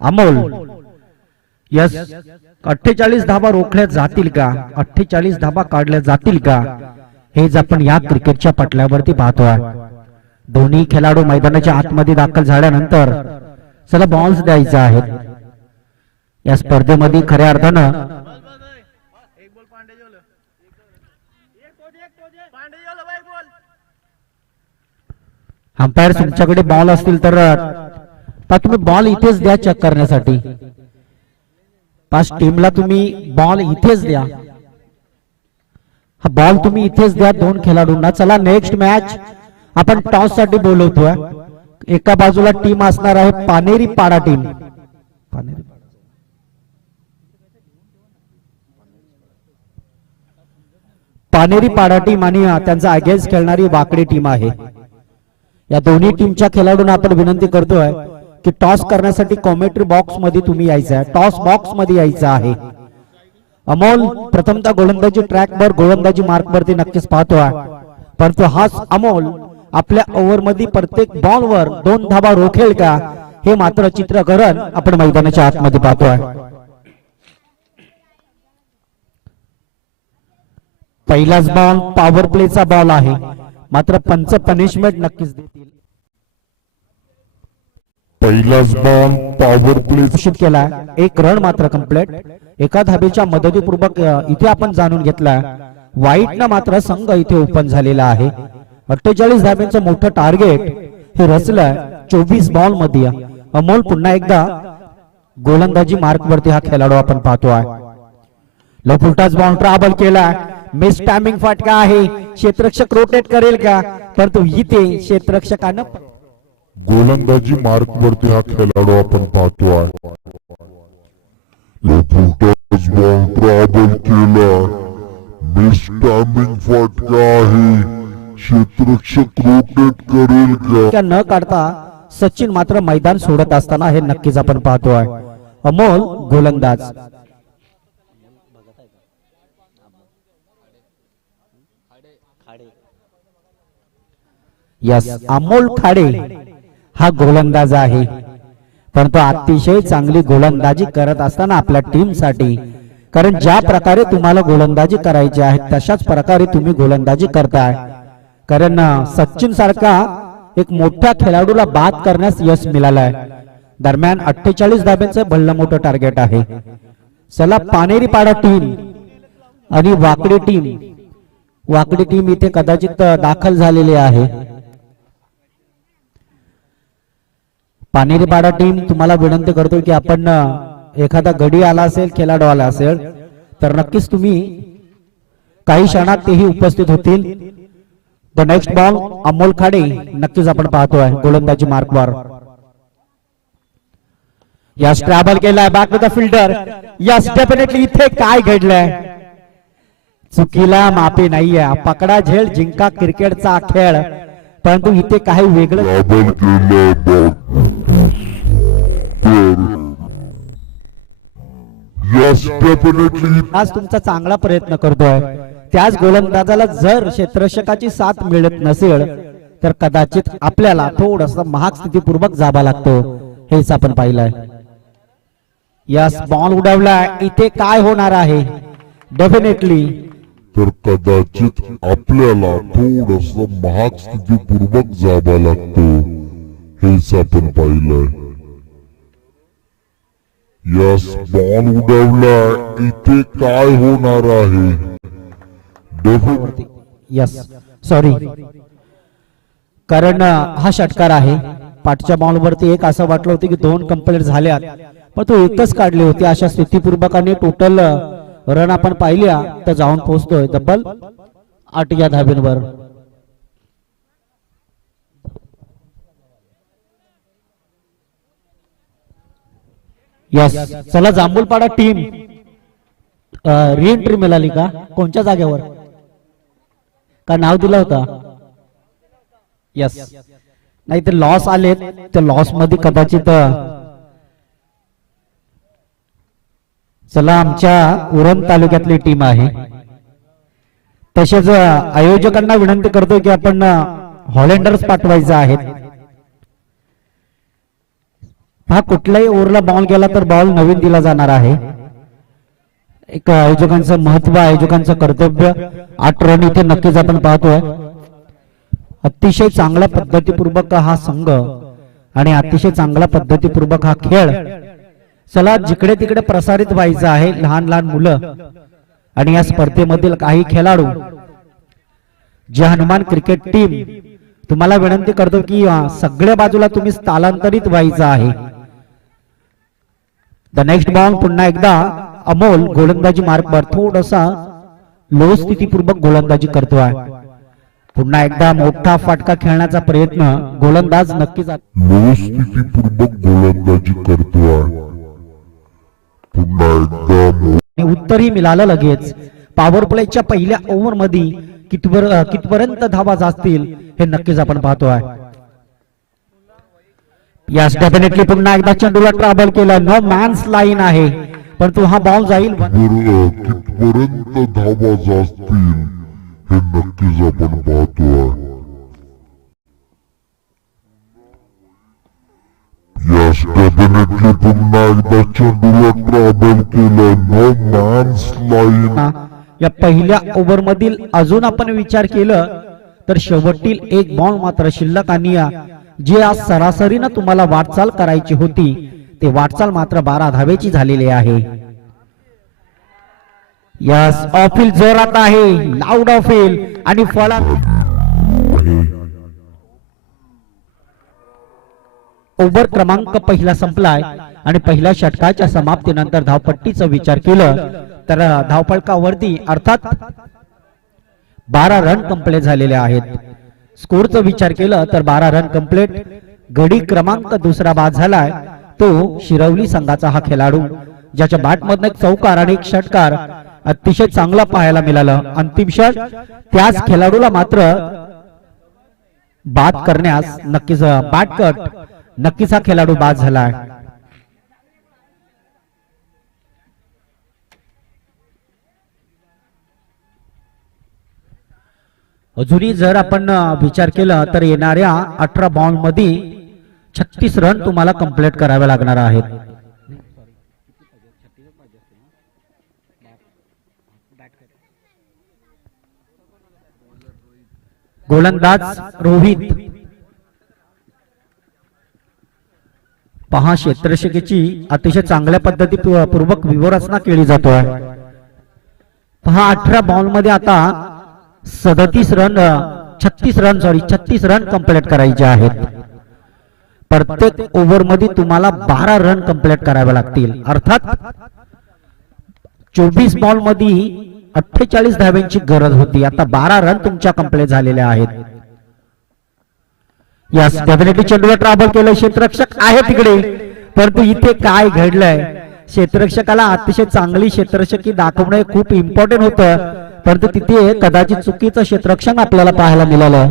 अमोल. यस, 48 धाबा रोखल्या जातील का, 48 धाबा काढल्या जातील का, हेच आपण या क्रिकेटच्या पटल्यावरती पाहतोय. दोन्ही खेळाडू मैदानाच्या आतमध्ये दाखल झाल्यानंतर चला बॉल्स द्यायचे आहेत. या स्पर्धेमध्ये खऱ्या अर्थानं अंपायर तुमच्याकडे बॉल असतील तर तुम्ही बॉल इथेच द्या चेक करण्यासाठी. 5 टीमला तुम्ही बॉल इथेच द्या. हा बॉल तुम्ही इथेच द्या 2 खेळाडूंना. चला नेक्स्ट मॅच आपण टॉस साठी बोलवतोय. एका बाजूला टीम असणार आहे पानेरी पाडा टीम. पानेरी पाडा टीम आणि त्यांचा अगेन्स्ट खेळणारी वाकडी टीम आहे. या दोन्ही टीमच्या खेळाडूंना आपण विनंती करतोय की टॉस करण्यासाठी कॉमेंट्री बॉक्स मध्ये तुम्ही यायचं आहे. टॉस बॉक्स मध्ये यायचं आहे. अमोल प्रथमतः गोलंदाजी ट्रॅकवर गोलंदाजी मार्क वरती नक्कीच पाहतोय, परंतु हाच अमोल आपल्या ओव्हर मध्ये प्रत्येक बॉलवर 2 धाबा रोखेल का, हे मात्र चित्रकरण आपण मैदानाच्या आतमध्ये पाहतोय. पहिलाच बॉल पॉवर प्लेचा बॉल आहे, मात्र पंच पनिशमेंट नक्कीच देतील. पहिलाच बॉल पॉवर प्ले घोषित केला. 1 रन मात्र कंप्लीट. एका धाबेच्या मदतीपूर्वक इथे आपण जाणून घेतला. वाईटनं मात्र संघ इथे ओपन झालेला आहे. 48 धाब्यांचं मोठं टार्गेट हे रचलं 24 बॉल मध्ये. अमोल पुन्हा एकदा गोलंदाजी मार्क वरती हा खेळाडू आपण पाहतोय. लपुटाच बॉल ट्रॅव्हल केला. मिस टायमिंग फटका आहे. क्षेत्ररक्षक रोटेट करेल का, परंतु इथे क्षेत्ररक्षकानं गोलंदाजी मार्क वरती हा खेळाडू आपण पाहतोय. लपुटाच बॉल ट्रॅव्हल केला. मिस टायमिंग फटका आहे. क्षेत्ररक्षक रोटेट करेल का न काढता सचिन मात्र मैदान सोडत असताना हे नक्कीच आपण पाहतोय. अमोल गोलंदाज. यस, अमोल खाडे हा गोलंदाज आहे, परंतु अतिशय चांगली गोलंदाजी करत असताना आपल्या टीम साठी, कारण ज्या प्रकारे तुम्हाला गोलंदाजी करायची आहे तशाच प्रकारे तुम्ही गोलंदाजी करताय. कारण सचिन सारखा एक मोठ्या खेळाडूला बाद करण्यास यश मिळालंय. दरम्यान 48 धाब्यांचं भल्लं मोठं टार्गेट आहे. चला पानेरी पाडा टीम आणि वाकडी टीम इथे कदाचित दाखल झालेली आहे. पानेरी पाडा टीम तुम्हाला विनंती करतो की आपण एखादा गडी आला असेल, खेळाडू आला असेल तर नक्कीच तुम्ही काही क्षणात तेही उपस्थित होतील. The next ball Amol Khade नक्कीच आपण पाहतोय गोलंदाजी मार्कवर. यस, ट्रॅव्हल केलाय back with the fielder. Yes, definitely इथे काय घडलंय, चुकीला माफी नाहीये. पकडा झेल जिंका क्रिकेटचा खेळ, परंतु इथे काही वेगळं. आज तुमचा चांगला प्रयत्न करतोय. त्याच गोलंदाजाला जर क्षेत्ररक्षकाची साथ मिळत नसेल तर कदाचित आपल्याला थोडस महाग स्थितीपूर्वक जावा लागतो, हेच आपण पाहिलंय. यस, बॉल उडवला. इथे काय होणार आहे, डेफिनेटली तर कदाचित आपल्याला थोडस महाग स्थितीपूर्वक जावा लागतो, हेच आपण पाहिलंय. यस, बॉल उडवला. इथे काय होणार आहे, यस, सॉरी कारण हा षटकार आहे. पाठच्या बॉलवरती एक असं वाटलं होतं की 2 कंप्लीट झाल्यात, पण तो एकच काढली होती. अशा स्थितीपूर्वकाने टोटल रन आपण पाहिल्या तर जाऊन पोहोचतोय तब्बल 8 या धाब्यांवर. यस, चला जांभूलपाडा टीम रिएंट्री मिळाली का? कोणत्या जागेवर का नाव दिलं होता? यस, नाही ते लॉस आले, त्या लॉस मध्ये कदाचित चला आमच्या उरण तालुक्यातली टीम आहे. तसेच आयोजकांना विनंती करतो की आपण हॉलंडर्स पाठवायचे आहेत. हा कुठल्याही ओव्हरला बॉल गेला तर बॉल नवीन दिला जाणार आहे. एक आयोजकांचं महत्व, आयोजकांचं कर्तव्य. 8 रन इथे नक्कीच आपण पाहतोय. अतिशय चांगल्या पद्धतीपूर्वक हा संघ आणि अतिशय चांगल्या पद्धतीपूर्वक हा खेळ चला जिकडे तिकडे प्रसारित व्हायचं आहे. लहान लहान मुलं आणि या स्पर्धेमधील काही खेळाडू, जे हनुमान क्रिकेट टीम, तुम्हाला विनंती करतो की सगळ्या बाजूला तुम्ही स्थलांतरित व्हायचं आहे. द नेक्स्ट बॉल पुन्हा एकदा अमोल गोलंदाजी मार्कवर थोडासा लो स्थितीपूर्वक गोलंदाजी करतोय. पुन्हा एकदा मोठा फटका खेळण्याचा प्रयत्न गोलंदाज नक्कीच स्थितीपूर्वक गोलंदाजी करतोय. पुन्हा एकदा उत्तरही मिळालं लगेच. पॉवर प्लेच्या पहिल्या ओव्हर मध्ये कितपर्यंत धावा जातील हे नक्कीच आपण पाहतोय. यस, डेफिनेटली पुन्हा एकदा चेंडूला ट्रॅव्हल केलं. नो मॅन्स लाईन आहे, परंतु हा बॉल जाईल. कितपर्यंत धावा जातील हे नक्कीच आपण पाहतोय. यस, डेफिनेटली पुन्हा एकदा चेंडूला ट्रॅव्हल केलं. No man's line. या पहिल्या ओव्हर मधील अजून आपण विचार केलं तर शेवटतील एक बॉल मात्र शिल्लक आणि जे आज सरासरीनं तुम्हाला वाटचाल करायची होती ते वाटचाल मात्र 12 धावेची झालेली आहे. यस, ऑफिल जोरात आहे, लाऊड ऑफिल आणि फळा ओव्हर क्रमांक पहिला संपलाय आणि पहिल्या षटकाच्या समाप्तीनंतर धावपट्टीचा विचार केलं तर धावफलकावरती अर्थात 12 रन कंप्लीट झालेले आहेत. स्कोरचा विचार केला तर 12 रन कंप्लीट. गडी क्रमांक दुसरा बाद झालाय तो शिरवली संघाचा हा खेळाडू, ज्याच्या बॅटमधून एक चौकार आणि एक षटकार अतिशय चांगला पाहायला मिळालं. अंतिम षट त्याच खेळाडूला मात्र बाद करण्यास नक्कीच बॅट कट नक्कीच हा खेळाडू बाद झालाय. अजूनही जर आपण विचार केला तर येणाऱ्या 18 बॉल मध्ये 36 रन तुम्हाला कंप्लीट करावे लागणार आहेत. गोलंदाज रोहित पहा, क्षेत्ररक्षकाची अतिशय चांगल्या पद्धतीपूर्वक व्यूहरचना केली जातोय. पहा 18 बॉल मध्ये आता 36 रन कंप्लीट करायचे आहेत. प्रत्येक ओव्हर मध्ये तुम्हाला 12 रन कंप्लीट करावे लागतील. अर्थात 24 बॉल मध्ये 48 धाव्यांची गरज होती, आता 12 रन तुमच्या कंप्लीट झालेल्या आहेत. यस, डेफिनेटली चेंडूला ट्रॅव्हल केलं. क्षेत्ररक्षक आहे तिकडे, परंतु इथे काय घडलंय, क्षेत्ररक्षकाला अतिशय चांगली क्षेत्ररक्षकी दाखवणे खूप इम्पॉर्टंट होतं, परंतु तिथे कदाचित चुकीचं क्षेत्ररक्षण आपल्याला पाहायला मिळालं.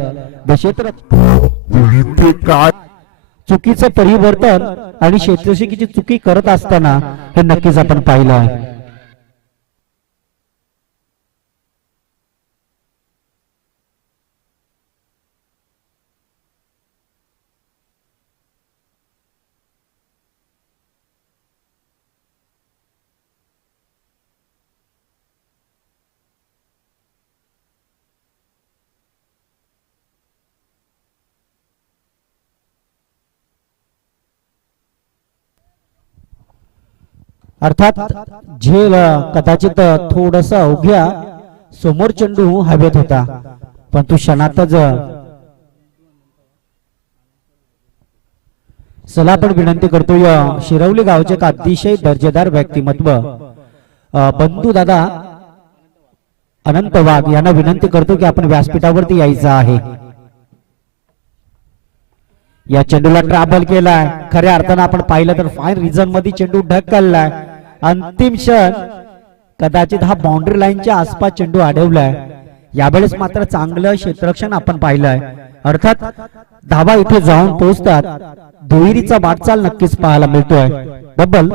काय चुकीचं परिवर्तन आणि क्षेत्ररक्षकीची चुकी करत असताना हे नक्कीच आपण पाहिलं. अर्थात झेल कदाचित थोडस अवघ्या समोर चेंडू हवेत होता, पण तो क्षणातच चला आपण विनंती करतोय शिरवली गावचे एक अतिशय दर्जेदार व्यक्तिमत्व बंधू दादा अनंत वाघ यांना विनंती करतो की आपण व्यासपीठावरती यायचं आहे. या चेंडूला ट्रॅव्हल केलाय, खऱ्या अर्थानं आपण पाहिलं तर फाईन रिझन मध्ये चेंडू ढकललाय. अंतिम क्षण कदाचित हा बाउंड्री लाईनच्या आसपास चेंडू अडवलाय. यावेळेस मात्र चांगलं क्षेत्ररक्षण आपण पाहिलंय. अर्थात धावा इथे जाऊन पोहोचतात. दुहेरीचा वाटचाल नक्कीच पाहायला मिळतोय. डबल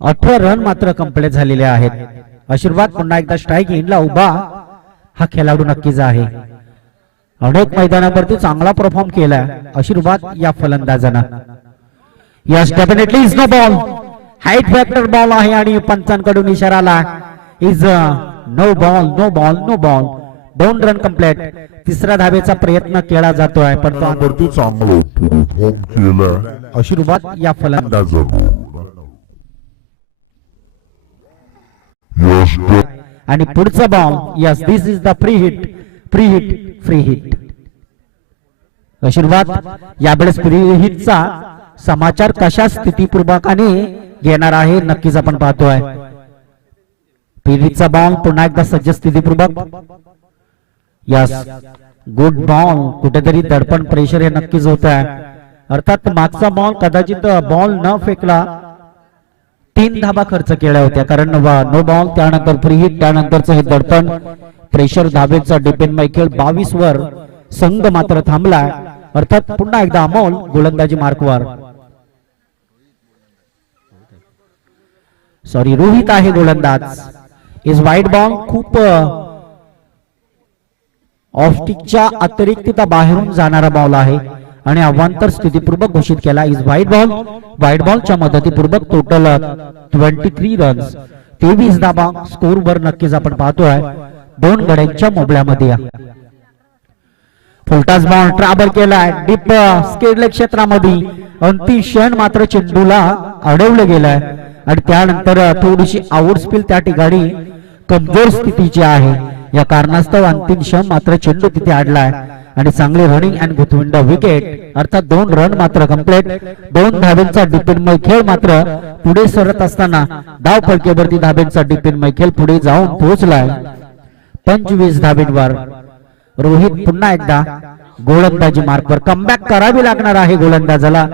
18 रन मात्र कंप्लीट झालेले आहेत. आशीर्वाद पुन्हा एकदा स्ट्राईक एंडला उभा हा खेळाडू नक्कीच आहे. अनेक मैदानावरती चांगला परफॉर्म केलाय आशीर्वाद या फलंदाजांना. Yes definitely is no ball, height factor ball आहे आणि पंचांकडून इशारा आला is no ball no ball no ball. 2 run complete. तिसऱ्या धावेचा प्रयत्न केला जातोय पण वरती चांगलं परफॉर्म केलं आशीर्वाद या फलंदाज आणि पुढचा ball. Yes this is the free hit free hit free hit. आशीर्वाद यावेळेस फ्री हिटचा समाचार कशा स्थितीपूर्वकाने घेणार आहे नक्कीच आपण पाहतोय. फ्री हिटचा बॉल पुन्हा एकदा सज्ज स्थितीपूर्वक. Yes good ball. कुठेतरी दडपण प्रेशर हे नक्कीच होत आहे. अर्थात मागचा बॉल कदाचित बॉल न फेकला 3 धाबा खर्च केल्या होत्या कारण नो बॉल त्यानंतर फ्री हिट त्यानंतरचं हे दडपण प्रेशर धावेचा डिपेंड खेळ 22 वर संघ मात्र थांबलाय. अर्थात पुन्हा एकदा अमोल गोलंदाजी मार्कवर. सॉरी रोहित आहे गोलंदाज. इज वाईड बॉल खूप ऑफस्टिकच्या अतिरिक्त बाहेरून जाणारा बॉल आहे आणि अवांतर स्थितीपूर्वक घोषित केला. Is wide ball. वाईड बॉलच्या मदतीपूर्वक टोटल 23 रन्स 23 धाबा स्कोर वर नक्कीच आपण पाहतोय 2 गड्यांच्या मोबळ्यामध्ये. फुलटास बॉल ट्रॅव्हल केलाय डीप स्केडले क्षेत्रामध्ये. अंतिम क्षण मात्र चेंडूला अडवलं गेलंय आणि त्यानंतर थोडीशी आउट स्पीड त्या ठिकाणी कमजोर स्थितीची आहे. या कारणास्तव अंतिम क्षण मात्र चेंडू तिथे अडलाय आणि चांगले रनिंग अँड गुथविंड विकेट. अर्थात 2 रन मात्र कंप्लीट. 2 धाब्यांचा डिपेंडमय खेळ मात्र पुढे सरत असताना धाव फलकेवरती धाब्यांचा डिपेंडमय खेळ पुढे जाऊन पोहोचलाय 25 धाब्यांवर. रोहित पुन्हा एकदा गोलंदाजी मार्कवर. कमबॅक करावी लागणार आहे गोलंदाजाला.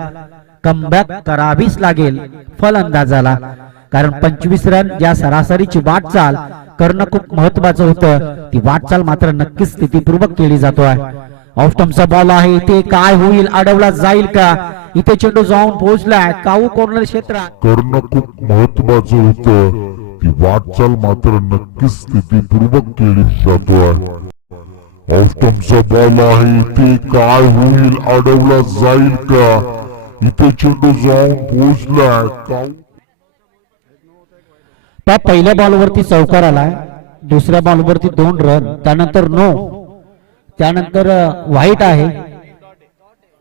कमबॅक करावीच लागेल फलंदाजाला कारण 25 रन या सरासरीची वाटचाल करणं खूप महत्वाचं होतं. ती वाटचाल मात्र नक्कीच स्थितीपूर्वक केली जातोय. ऑफ स्टंपचा बॉल आहे. इथे काय होईल, अडवला जाईल का? इथे चेंडू जाऊन पोहोचलाय काऊ कॉर्नर क्षेत्रात. करणं खूप महत्वाचं होतं. ती वाटचाल मात्र नक्कीच स्थितीपूर्वक केली जातोय. ऑफ स्टंपचा बॉल आहे. इथे काय होईल, अडवला जाईल का? इथे चेंडू जाऊन पोहोचलाय काऊ. त्या पहिल्या बॉलवरती चौकार आलाय. दुसऱ्या बॉलवरती 2 रन त्यानंतर नो त्यानंतर व्हाईट आहे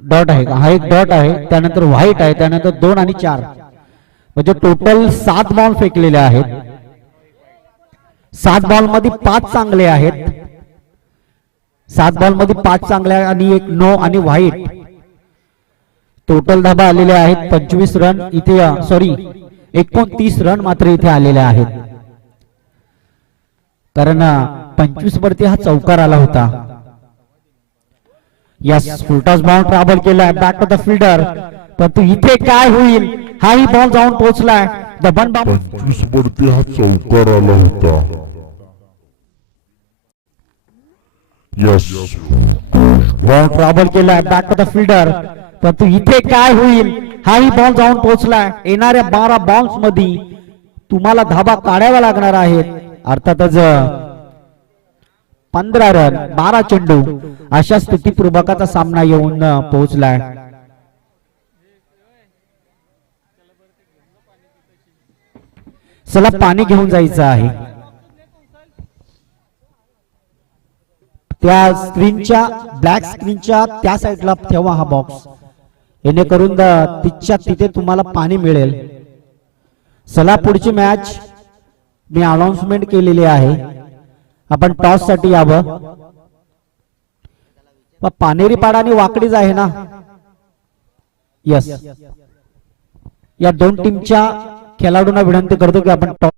डॉट आहे हा एक डॉट आहे त्यानंतर व्हाईट आहे त्यानंतर 2 आणि 4 म्हणजे टोटल 7 बॉल फेकलेले आहेत. 7 बॉल मध्ये 5 चांगले आहेत. 7 बॉल मध्ये 5 चांगले आणि 1 नो आणि व्हाईट. टोटल धाबा आलेले आहेत 25 रन. इथे सॉरी 29 रन मात्र इथे आलेले आहेत कारण 25 वरती हा चौकार आला होता. यस फुलटॉस बॉल ट्रॅव्हल केलाय बॅक टू द फिल्डर परंतु इथे काय होईल, हाही बॉल जाऊन पोहोचलाय. द वन बाउंड 25 वरती हा चौकार आला होता. यस बॉल ट्रॅव्हल केलाय बॅक टू द फिल्डर परंतु इथे काय होईल, हाही बॉल जाऊन पोहोचलाय. येणाऱ्या 12 बॉल्स मध्ये तुम्हाला धाबा काढावा लागणार आहेत. अर्थातच 15 रन 12 चेंडू अशा स्थितीपूर्वकाचा सामना येऊन पोहोचलाय. चला पाणी घेऊन जायचं आहे. त्या स्क्रीनच्या ब्लॅक स्क्रीनच्या त्या साईडला ठेवा हा बॉक्स जेणेकरून तिच्या तिथे तुम्हाला पाणी मिळेल. चला पुढची मॅच मी अनाउन्समेंट केलेली आहे. आपण टॉस साठी यावं. पानेरी पाडा आणि वाकडीच आहे ना. यस, या दोन टीमच्या खेळाडूंना विनंती करतो की आपण टॉस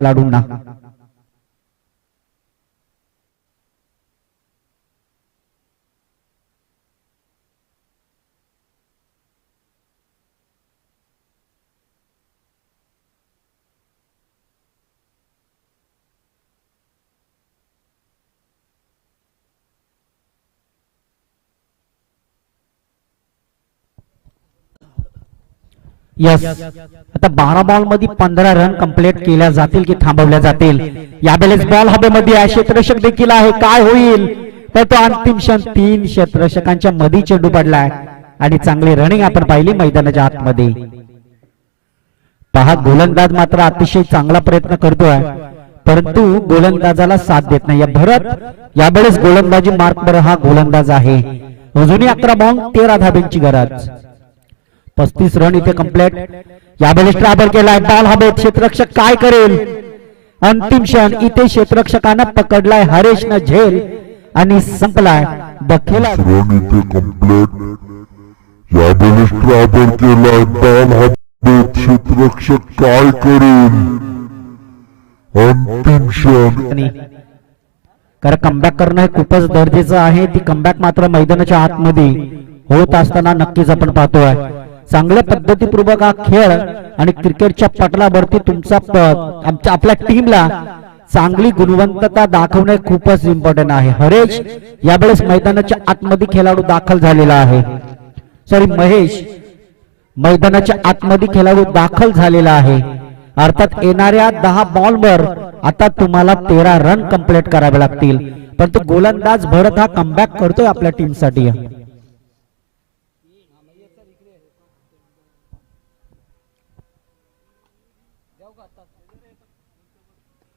खेळाडूंना. यस, आता 12 बॉल मध्ये 15 रन कंप्लीट केल्या जातील की थांबवल्या जातील. यावेळेस बॉल हवेमध्ये आहे, क्षेत्ररक्षक देखील आहे, काय होईल. तर तो अंतिम क्षण 3 क्षेत्ररक्षकांच्या मध्ये चेंडू पडलाय आणि चांगली रनिंग आपण पाहिली मैदानाच्या आतमध्ये. पहा, गोलंदाज मात्र अतिशय चांगला प्रयत्न करतोय, परंतु गोलंदाजाला साथ देत नाही. भरत यावेळेस गोलंदाजी मार्कवर हा गोलंदाज आहे. अजूनही 11 बॉल 13 धाब्यांची गरज. 35 रन इथे कंप्लीट. यावेळेस ट्रॅव्हल केलाय, बॉल हवेत, क्षेत्ररक्षक काय करेल. अंतिम क्षण इथे क्षेत्ररक्षकानं पकडलाय हरेशनं झेल आणि संपलाय. दखेला रन इथे कंप्लीट. यावेळेस ट्रॅव्हल केलाय, बॉल हवेत, क्षेत्ररक्षक काय करेल. अंतिम क्षण. कारण कमबॅक करणं हे खूपच गरजेचं आहे. ती कमबॅक मात्र मैदानाच्या आतमध्ये होत असताना नक्कीच आपण पाहतोय. चांगल्या पद्धतीपूर्वक हा खेळ आणि क्रिकेटच्या पटलावरती तुमचा आपल्या टीमला चांगली गुणवत्ता दाखवणे खूपच इम्पॉर्टंट आहे. हरेश यावेळेस मैदानाच्या आतमध्ये खेळाडू दाखल झालेला आहे. सॉरी, महेश मैदानाच्या आतमध्ये खेळाडू दाखल झालेला आहे. अर्थात येणाऱ्या 10 बॉलवर आता तुम्हाला 13 रन कंप्लीट करावे लागतील. परंतु गोलंदाज भरत हा कमबॅक करतोय आपल्या टीमसाठी.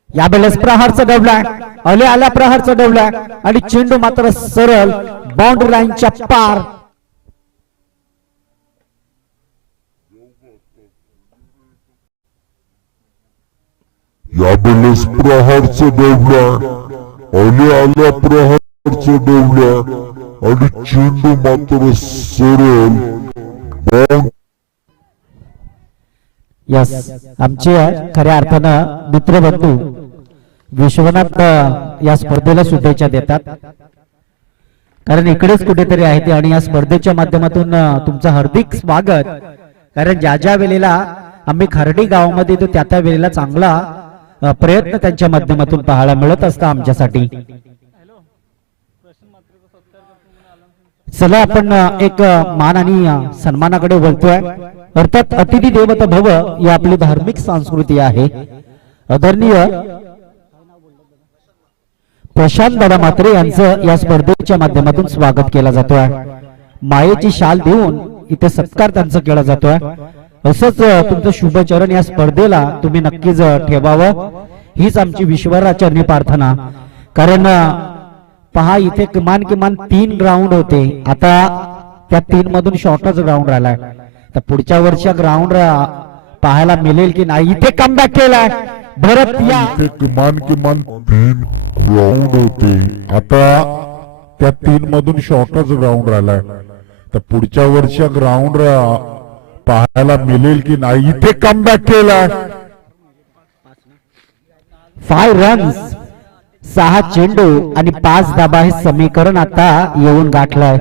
यावेळेस प्रहार चढवलाय, आल्या प्रहार चढवलाय आणि चेंडू मात्र सरळ बाउंड्री लाईनच्या पार. यावेळेस प्रहार चढवलाय, आल्या प्रहार चढवलाय आणि चेंडू मात्र सरळ. यस, आमचे खऱ्या अर्थानं मित्रबंधू विश्वनाथ या स्पर्धेला शुभेच्छा देतात, कारण इकडेच कुठेतरी आहे ते. आणि या स्पर्धेच्या माध्यमातून तुमचं हार्दिक स्वागत. कारण ज्या ज्या वेळेला आम्ही खर्डी गावामध्ये येतो त्या त्या वेळेला चांगला प्रयत्न त्यांच्या माध्यमातून पाहायला मिळत असता आमच्यासाठी. चला आपण एक मान आणि सन्मानाकडे वळतोय. अर्थात अतिथी देवता भव ही आपली धार्मिक संस्कृती आहे. आदरणीय प्रशांत दादा म्हात्रे यांचं या स्पर्धेच्या माध्यमातून स्वागत केला जातोय. मायेची शाल देऊन इथे सत्कार त्यांचा केला जातोय. असंच तुमचं शुभचरण या स्पर्धेला तुम्ही नक्कीच ठेवावं, हीच आमची विश्वराचरणी प्रार्थना. कारण पहा, इथे किमान 3 ग्राउंड होते, आता त्या 3 मधून शॉर्टच ग्राउंड राहिलाय. तर पुढच्या वर्षी ग्राउंड पाहायला मिळेल की नाही. इथे कमबॅक केलाय भरत. या किमान 3 ग्राउंड होते, आता त्या 3 मधून शॉर्टच ग्राउंड राहिलाय. तर पुढच्या वर्षी ग्राउंड पाहायला मिळेल की नाही. इथे कमबॅक केलाय. 5 रन्स, 6 चेंडू आणि 5 धाबा हे समीकरण आता येऊन गाठलंय.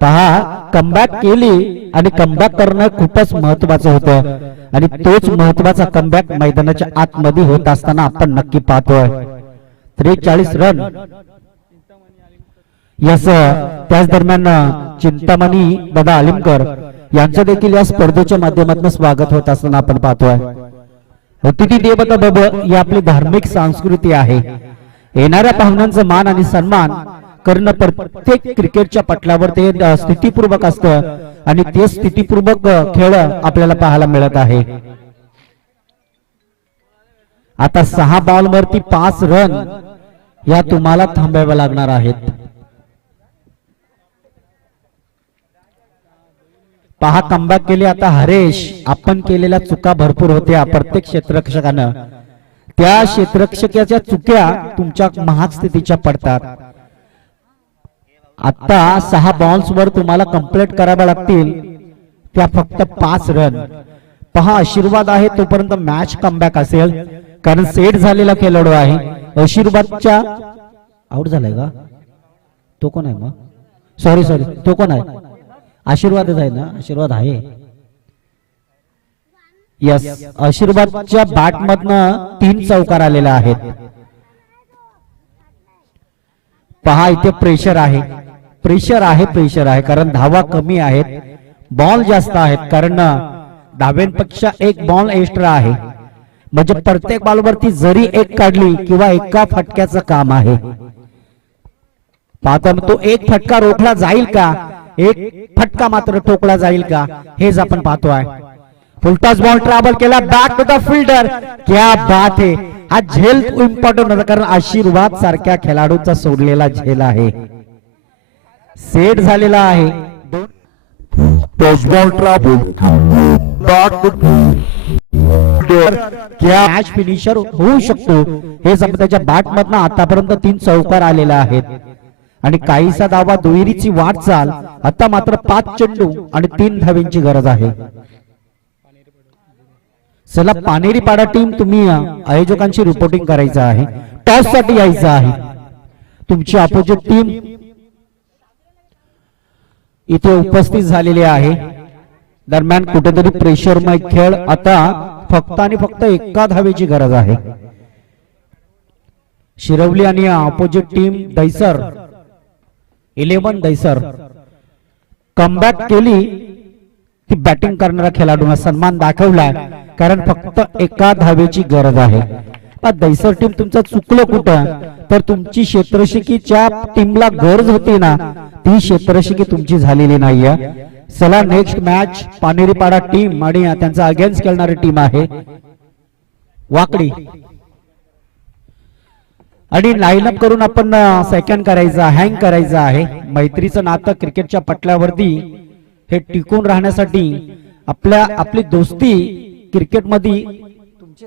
पहा, कमबॅक केली आणि कमबॅक करणं खूपच महत्वाचं होतं आणि तोच महत्वाचा कमबॅक मैदानाच्या आतमध्ये होत असताना आपण नक्की पाहतोय. 43 रन. यस, त्याच दरम्यान चिंतामणी दादा आलिमकर यांचं देखील या स्पर्धेच्या माध्यमातून स्वागत होत असताना आपण पाहतोय. अतिथी देवता बाब ही आपली धार्मिक संस्कृती आहे. येणाऱ्या पाहुण्यांचा मान आणि सन्मान करणं प्रत्येक क्रिकेटच्या पटलावर ते स्थितीपूर्वक असतं. आणि ते स्थितीपूर्वक खेळ आपल्याला पाहायला मिळत आहे. आता 6 बॉल वरती 5 रन या तुम्हाला थांबाव्या लागणार आहेत. पहा कमबॅक केली आता हरेश. आपण केलेल्या चुका भरपूर होत्या प्रत्येक क्षेत्ररक्षकानं. त्या क्षेत्ररक्षकाच्या चुक्या तुमच्या महाग स्थितीच्या पडतात. आता 6 बॉल्स वर तुम्हाला कंप्लीट कराव्या लागतील त्या फक्त 5 रन. पहा आशीर्वाद आहे तोपर्यंत मॅच कमबॅक असेल कारण सेट झालेला खेळाडू आहे. आशीर्वादच्या आउट झालाय का तो कोण आहे मग? सॉरी तो कोण आहे? आशीर्वादच आहे ना? आशीर्वाद आहे. यस आशीर्वादच्या बॅट मधनं 3 चौकार आलेला आहेत. पहा इथे प्रेशर आहे कारण धावा कमी आहेत, बॉल जास्त आहेत कारण धाव्यांपेक्षा 1 बॉल एक्स्ट्रा आहे. म्हणजे प्रत्येक बॉलवरती जरी 1 काढली किंवा एका फटक्याचं काम आहे. पाहता तो 1 फटका रोखला जाईल का, 1 फटका मात्र ठोकला जाईल का हेच आपण पाहतोय. फुलटॉस बॉल ट्रॅव्हल केला बॅक टू द फिल्डर. क्या बात है. हा झेल इम्पॉर्टंट होता कारण आशीर्वाद सारख्या खेळाडूचा सोडलेला झेल आहे. सेट झालेला आहे. क्या मॅच फिनिशर होऊ शकतो हे त्याच्या बॅट मधनं आतापर्यंत 3 चौकार आलेला आहेत आणि काहीसा धावा दुहेरीची वाटचाल. आता मात्र 5 चेंडू आणि 3 धावांची गरज आहे. चला पानेरी पाडा टीम तुम्ही आयोजकांची रिपोर्टिंग करायचं आहे. टॉस साठी यायचं आहे. तुमची अपोजिट टीम इथे उपस्थित झालेली आहे. दरम्यान कुठेतरी प्रेशरमय खेळ. आता फक्त आणि फक्त 1 धावेची गरज आहे. शिरवली आणि opposite team Dahisar 11 Dahisar comeback केली. ती बॅटिंग करणाऱ्या खेळाडूंना सन्मान दाखवला कारण फक्त 1 धावेची गरज आहे. दैसर टीम तुमचं चुकलं कुठं तर तुमची क्षेत्ररक्षकीच्या टीमला गरज होती ना, ती क्षेत्ररक्षकी तुमची झालेली नाहीये. चला नेक्स्ट मॅच पानेरीपाडा टीम आणि त्यांचा अगेन्स्ट खेळणारी टीम आहे वाकडी. आणि लाईनअप करून आपण सेकंड करायचा हँग करायचं आहे. मैत्रीचं नातं क्रिकेटच्या पटल्यावरती हे टिकून राहण्यासाठी आपली दोस्ती क्रिकेटमध्ये तुमची